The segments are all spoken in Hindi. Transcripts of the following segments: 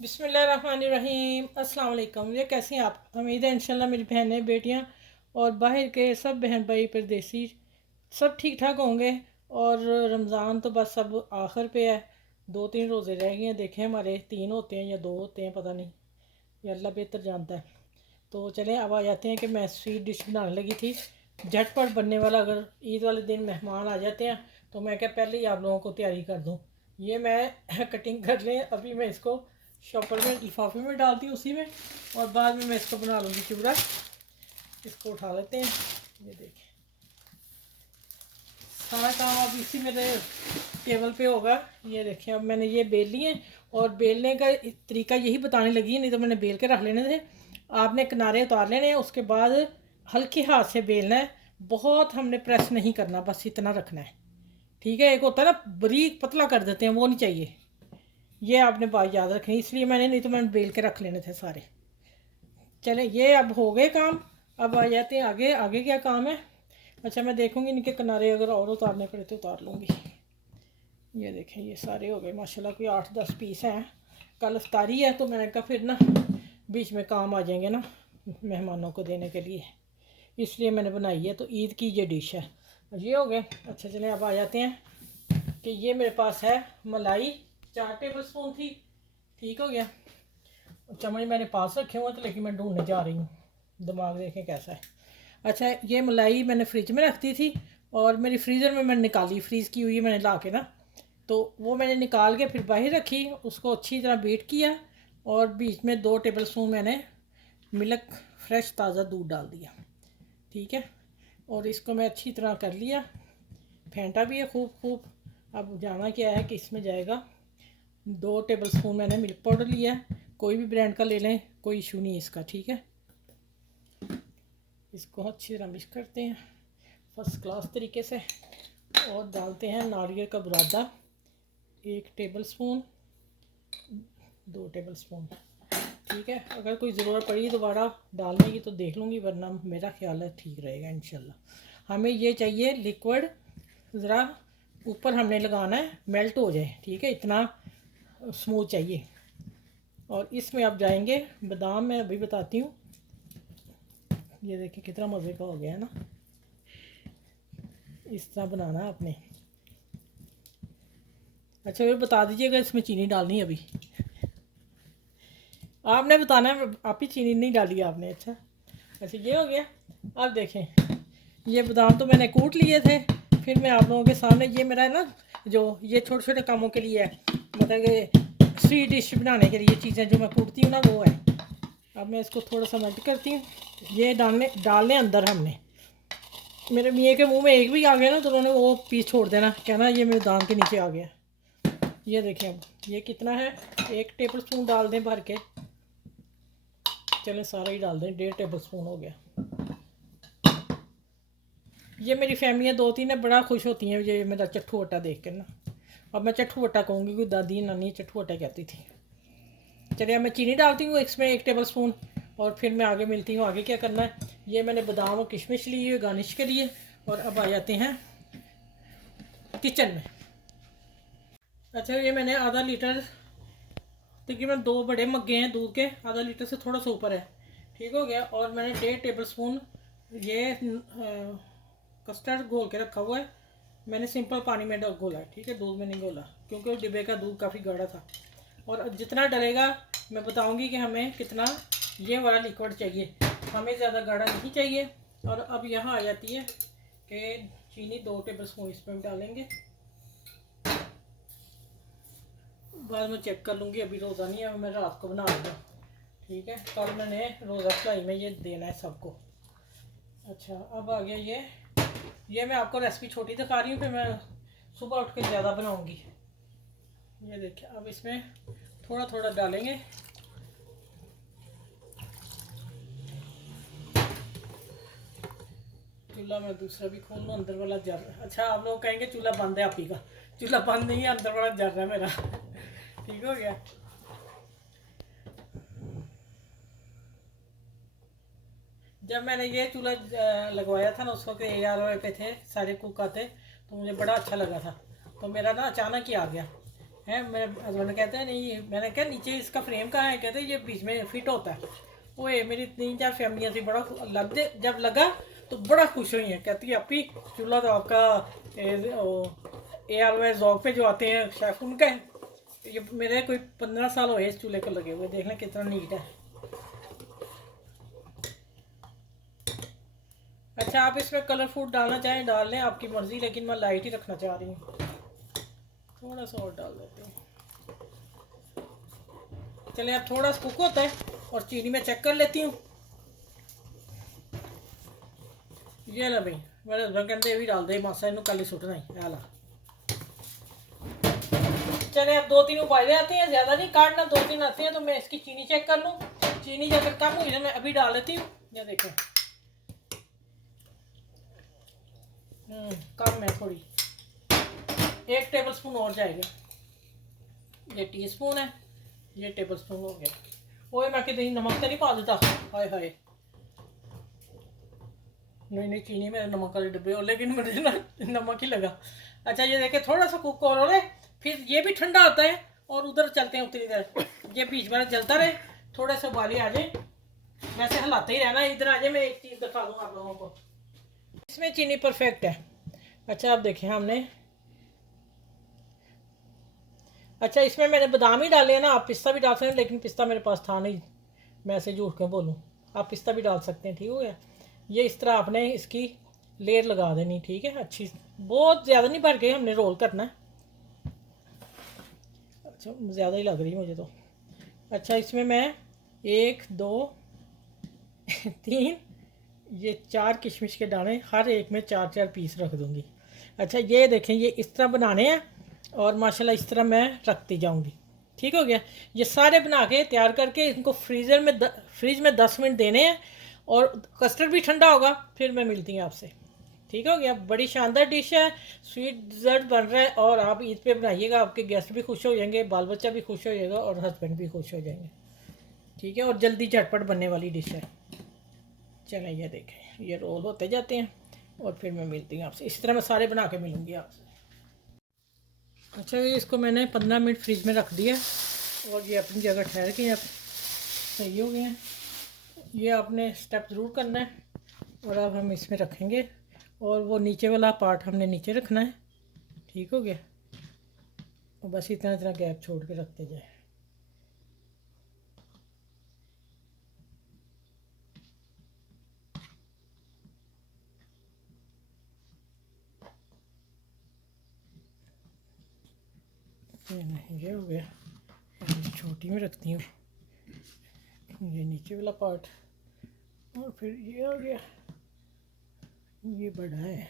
बिस्मिल्लाहिर्रहमानिर्रहीम। अस्सलाम वालेकुम। ये कैसी हैं आप? उम्मीद है इंशाल्लाह मेरी बहनें बेटियां और बाहर के सब बहन भाई परदेसी सब ठीक ठाक होंगे। और रमज़ान तो बस अब आखिर पे है। 2-3 रोज़े रह गए हैं। देखें हमारे 3 होते हैं या 2 होते हैं, पता नहीं, ये अल्लाह बेहतर जानता है। तो चलें अब आ जाते हैं कि मैं स्वीट डिश बनाने लगी थी, झटपट बनने वाला। अगर ईद वाले दिन मेहमान आ जाते हैं तो मैं क्या पहले ही आप लोगों को तैयारी कर दूँ। ये मैं कटिंग कर लें, अभी मैं इसको शॉपर में लिफाफे में डालती हूँ उसी में, और बाद में मैं इसको बना लूँगी चूड़ा। इसको उठा लेते हैं। ये देखिए सारा काम अब इसी मेरे टेबल पे होगा। ये देखिए अब मैंने ये बेल लिए, और बेलने का तरीका यही बताने लगी, नहीं तो मैंने बेल के रख लेने थे। आपने किनारे उतार लेने हैं, उसके बाद हल्के हाथ से बेलना है। बहुत हमने प्रेस नहीं करना, बस इतना रखना है, ठीक है। एक होता है ना बारीक पतला कर देते हैं, वो नहीं चाहिए। ये आपने बात याद रखनी, इसलिए मैंने, नहीं तो मैंने बेल के रख लेने थे सारे। चले ये अब हो गए काम। अब आ जाते हैं आगे। आगे क्या काम है? अच्छा मैं देखूंगी इनके किनारे अगर और उतारने पड़े तो उतार लूँगी। ये देखें ये सारे हो गए माशाल्लाह, कोई 8-10 पीस हैं। कल इफ्तारी है तो मैंने कहा फिर ना बीच में काम आ जाएंगे ना मेहमानों को देने के लिए, इसलिए मैंने बनाई है। तो ईद की ये डिश है। ये हो गए। अच्छा चलें अब आ जाते हैं कि ये मेरे पास है मलाई, 4 टेबल स्पून थी। ठीक हो गया। चम्मच मैंने पास रखे हुए थे, लेकिन मैं ढूंढने जा रही हूँ। दिमाग देखें कैसा है। अच्छा ये मलाई मैंने फ्रिज में रखती थी, और मेरी फ्रीज़र में मैंने निकाली, फ्रीज़ की हुई मैंने ला के ना, तो वो मैंने निकाल के फिर बाहर रखी, उसको अच्छी तरह बीट किया, और बीच में 2 टेबल स्पून मैंने मिल्क फ्रेश ताज़ा दूध डाल दिया। ठीक है। और इसको मैं अच्छी तरह कर लिया, फेंटा भी है खूब खूब। अब जाना क्या है कि इसमें जाएगा 2 टेबल स्पून मैंने मिल्क पाउडर लिया है, कोई भी ब्रांड का ले लें, कोई इशू नहीं इसका। ठीक है। इसको अच्छी तरह मिक्स करते हैं फर्स्ट क्लास तरीके से, और डालते हैं नारियल का बुरादा 1 टेबल स्पून, 2 टेबल स्पून। ठीक है। अगर कोई ज़रूरत पड़ी दोबारा डालने की तो देख लूँगी, वरना मेरा ख्याल है ठीक रहेगा इंशाल्लाह। हमें ये चाहिए लिक्विड, ज़रा ऊपर हमने लगाना है, मेल्ट हो जाए। ठीक है, इतना स्मूथ चाहिए। और इसमें अब जाएंगे बादाम, मैं अभी बताती हूँ। ये देखिए कितना मज़े का हो गया है ना। इस तरह बनाना है आपने। अच्छा ये बता दीजिएगा इसमें चीनी डालनी है अभी? आपने बताना है, आप ही चीनी नहीं डाली आपने। अच्छा अच्छा ये हो गया। अब देखें ये बादाम तो मैंने कूट लिए थे, फिर मैं आप लोगों के सामने, ये मेरा है ना जो ये छोटे छोटे कामों के लिए है, मतलब कि स्वीट डिश बनाने के लिए चीज़ें जो मैं कूटती हूँ ना, वो है। अब मैं इसको थोड़ा सा मेल्ट करती हूँ। ये डालने अंदर हमने, मेरे मियाँ के मुंह में एक भी आ गया ना तो उन्होंने वो पीस छोड़ देना, कहना ये मेरे दाम के नीचे आ गया। ये देखें अब ये कितना है, 1 टेबल स्पून डाल दें भर के। चलें सारा ही डाल दें, 1.5 टेबल स्पून हो गया। ये मेरी फैमिलियाँ 2-3 है, बड़ा खुश होती हैं ये मेरा चट्ठू आटा देख कर ना। अब मैं चट्ठू आटा कहूँगी, कोई दादी नानी चट्ठू आटा कहती थी। चलिए अब मैं चीनी डालती हूँ इसमें 1 टेबल स्पून, और फिर मैं आगे मिलती हूँ आगे क्या करना है। ये मैंने बादाम और किशमिश ली हुई गार्निश के लिए। और अब आ जाते हैं किचन में। अच्छा ये मैंने आधा लीटर, तकरीबन 2 बड़े मग्गे हैं दूध के, आधा लीटर से थोड़ा सा ऊपर है। ठीक हो गया। और मैंने 1.5 टेबल स्पून ये कस्टर्ड घोल के रखा हुआ है। मैंने सिंपल पानी में घोला है, ठीक है, दूध में नहीं घोला, क्योंकि डिब्बे का दूध काफ़ी गाढ़ा था। और जितना डलेगा मैं बताऊंगी कि हमें कितना ये वाला लिक्विड चाहिए, हमें ज़्यादा गाढ़ा नहीं चाहिए। और अब यहाँ आ जाती है कि चीनी 2 टेबल स्पून इसमें डालेंगे, बाद में चेक कर लूँगी, अभी रोज़ा नहीं है, मैं रात को बना लूँगा। ठीक है, कल मैंने रोज़ा फ्राई में ये देना है सबको। अच्छा अब आ गया ये मैं आपको रेसिपी छोटी दिखा रही हूँ, फिर मैं सुबह उठ के ज़्यादा बनाऊँगी। ये देखिए अब इसमें थोड़ा थोड़ा डालेंगे। चूल्हा मैं दूसरा भी खोल लूँ, अंदर वाला जल रहा है। अच्छा आप लोग कहेंगे चूल्हा बंद है आप ही का, चूल्हा बंद नहीं है, अंदर वाला जल रहा है मेरा। ठीक हो गया। जब मैंने ये चूल्हा लगवाया था ना, उस वक्त ARY पे थे सारे कुक आते, तो मुझे बड़ा अच्छा लगा था। तो मेरा ना अचानक ही आ गया, है। मेरे हस्बैंड कहते हैं नहीं, मैंने कहा नीचे इसका फ्रेम कहाँ है, कहते हैं ये बीच में फिट होता है। ओए मेरी 3-4 फैमिलियाँ थी, बड़ा लग दे जब लगा तो बड़ा खुश हुई हैं, कहती है अपी चूल्हा तो आपका ARY जॉब पे जो आते हैं शेफ उनका है। ये मेरे कोई 15 साल हुए इस चूल्हे को लगे हुए, देख लें कितना नीट है। अच्छा आप इसमें कलर फूड डालना चाहें डाल लें, आपकी मर्ज़ी, लेकिन मैं लाइट ही रखना चाह रही हूँ। थोड़ा सा और डाल देती हूँ। चले अब थोड़ा सा कुक होता है और चीनी में चेक कर लेती हूँ। ये ला भाई, मेरे हस्बैंड कहते ये भी डाल दे मासा, इनू कल ही सुटना ही है ला। चले अब 2-3 उबाले आती हैं, ज़्यादा नहीं काटना, 2-3 आती हैं, तो मैं इसकी चीनी चेक कर लूँ। चीनी जब तक कम हुई ना मैं अभी डाल लेती हूँ। ये देखो कम है थोड़ी, 1 टेबल स्पून और जाएगा। ये टीस्पून है, ये टेबल स्पून हो गया। ओए मैं कितनी नमक तो नहीं पा देता, हाय हाय। नहीं नहीं चीनी में नमक वाले डब्बे हो, लेकिन मुझे ना नमक ही लगा। अच्छा ये देखे थोड़ा सा कुक और हो रहा है, फिर ये भी ठंडा होता है और उधर चलते हैं उतनी देर, ये बीच में चलता रहे, थोड़े से उबाले आ जाए, वैसे हिलाते ही रहना। इधर आ जाए, मैं एक चीज़ दिखा दूँ आप लोगों को, इसमें चीनी परफेक्ट है। अच्छा आप देखें हमने, अच्छा इसमें मैंने बादाम ही डाले हैं ना, आप पिस्ता भी डाल सकते हैं, लेकिन पिस्ता मेरे पास था नहीं, मैं ऐसे झूठ क्यों बोलूँ। आप पिस्ता भी डाल सकते हैं, ठीक हो गया। ये इस तरह आपने इसकी लेयर लगा देनी, ठीक है, अच्छी, बहुत ज़्यादा नहीं भर के हमने रोल करना है। अच्छा ज़्यादा ही लग रही है मुझे तो। अच्छा इसमें मैं 1 2 3 ये 4 किशमिश के दाने, हर एक में 4-4 पीस रख दूँगी। अच्छा ये देखें, ये इस तरह बनाने हैं और माशाल्लाह इस तरह मैं रखती जाऊँगी, ठीक हो गया। ये सारे बना के तैयार करके इनको फ्रिज में 10 मिनट देने हैं, और कस्टर्ड भी ठंडा होगा, फिर मैं मिलती हूँ आपसे, ठीक हो गया। बड़ी शानदार डिश है, स्वीट डिज़र्ट बन रहा है, और आप ईद पे बनाइएगा, आपके गेस्ट भी खुश हो जाएंगे, बाल बच्चा भी खुश हो जाएगा और हस्बैंड भी खुश हो जाएंगे, ठीक है। और जल्दी झटपट बनने वाली डिश है। चलें ये देखें, ये रोल होते जाते हैं और फिर मैं मिलती हूँ आपसे, इसी तरह मैं सारे बना के मिलूँगी आपसे। अच्छा ये इसको मैंने 15 मिनट फ्रिज में रख दिया और ये अपनी जगह ठहर के अब सही हो गए हैं। ये आपने स्टेप ज़रूर करना है, और अब हम इसमें रखेंगे, और वो नीचे वाला पार्ट हमने नीचे रखना है, ठीक हो गया। और बस इतना इतना गैप छोड़ के रखते जाए। ये नहीं, ये हो गया, छोटी में रखती हूँ, ये नीचे वाला पार्ट, और फिर ये हो गया, ये बड़ा है,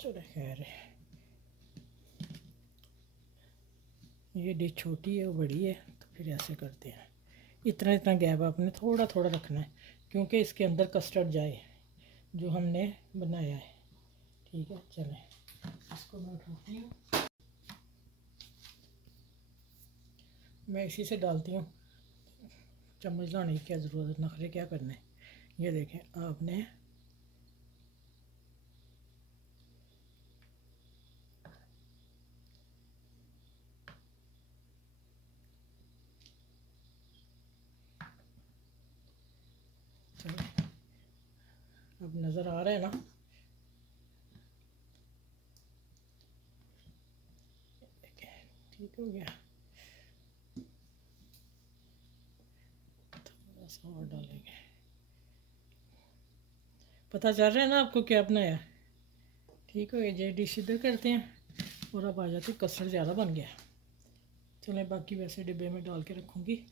चलो खैर है। ये डिश छोटी है वो बड़ी है, तो फिर ऐसे करते हैं। इतना इतना गैप आपने थोड़ा थोड़ा रखना है, क्योंकि इसके अंदर कस्टर्ड जाए जो हमने बनाया है, ठीक है। चलें इसको मैं उठाती हूँ, मैं इसी से डालती हूँ, चम्मच लाने की क्या ज़रूरत है, नखरे क्या करने। ये देखें आपने अब नज़र आ रहा है ना, ठीक हो गया। थोड़ा सा और डालेंगे, पता चल रहा है ना आपको क्या बनाया, ठीक हो गया। ये डिश इधर करते हैं, और अब आ जाती, कस्टर्ड ज़्यादा बन गया। चलें बाकी वैसे डिब्बे में डाल के रखूँगी।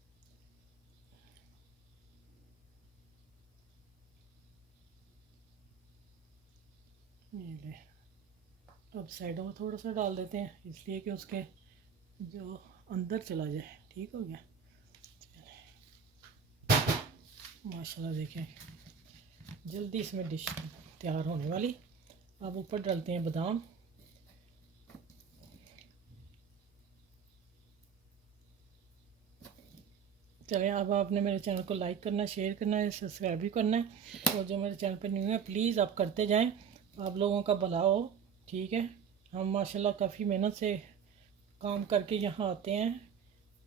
ये ले, अब साइडों में थोड़ा सा डाल देते हैं, इसलिए कि उसके जो अंदर चला जाए, ठीक हो गया। माशाल्लाह देखें जल्दी इसमें डिश तैयार होने वाली। अब ऊपर डालते हैं बादाम, चलें। अब आपने मेरे चैनल को लाइक करना है, शेयर करना है, सब्सक्राइब भी करना है, और जो मेरे चैनल पर न्यू है प्लीज़ आप करते जाएं, आप लोगों का भला हो, ठीक है। हम माशाल्लाह काफ़ी मेहनत से काम करके यहाँ आते हैं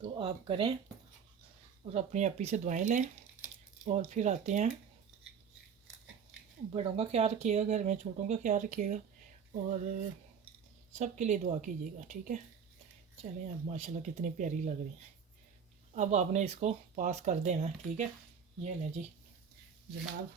तो आप करें और अपनी अपी से दुआएं लें और फिर आते हैं। बड़ों का ख्याल रखिएगा, घर में छोटों का ख्याल रखिएगा और सबके लिए दुआ कीजिएगा, ठीक है। चलें, अब माशाल्लाह कितनी प्यारी लग रही है। अब आपने इसको पास कर देना है, ठीक है। ये लें जी जनाब,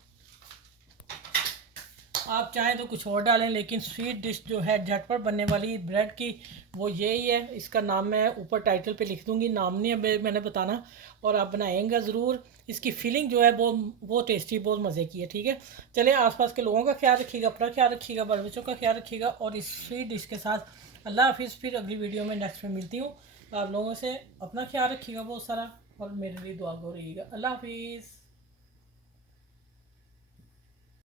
आप चाहें तो कुछ और डालें, लेकिन स्वीट डिश जो है झटपट बनने वाली ब्रेड की वो यही है। इसका नाम मैं ऊपर टाइटल पे लिख दूँगी, नाम नहीं है मैंने बताना, और आप बनाएंगे ज़रूर। इसकी फीलिंग जो है वो टेस्टी, बहुत मज़े की है, ठीक है। चलें, आसपास के लोगों का ख्याल रखिएगा, अपना ख्याल रखिएगा, बाल बच्चों का ख्याल रखिएगा, और इस स्वीट डिश के साथ अल्लाह हाफिज़। फिर अगली वीडियो में नेक्स्ट में मिलती हूँ। आप लोगों से अपना ख्याल रखिएगा बहुत सारा, और मेरे लिए दुआ करिएगा। अल्लाह हाफिज़।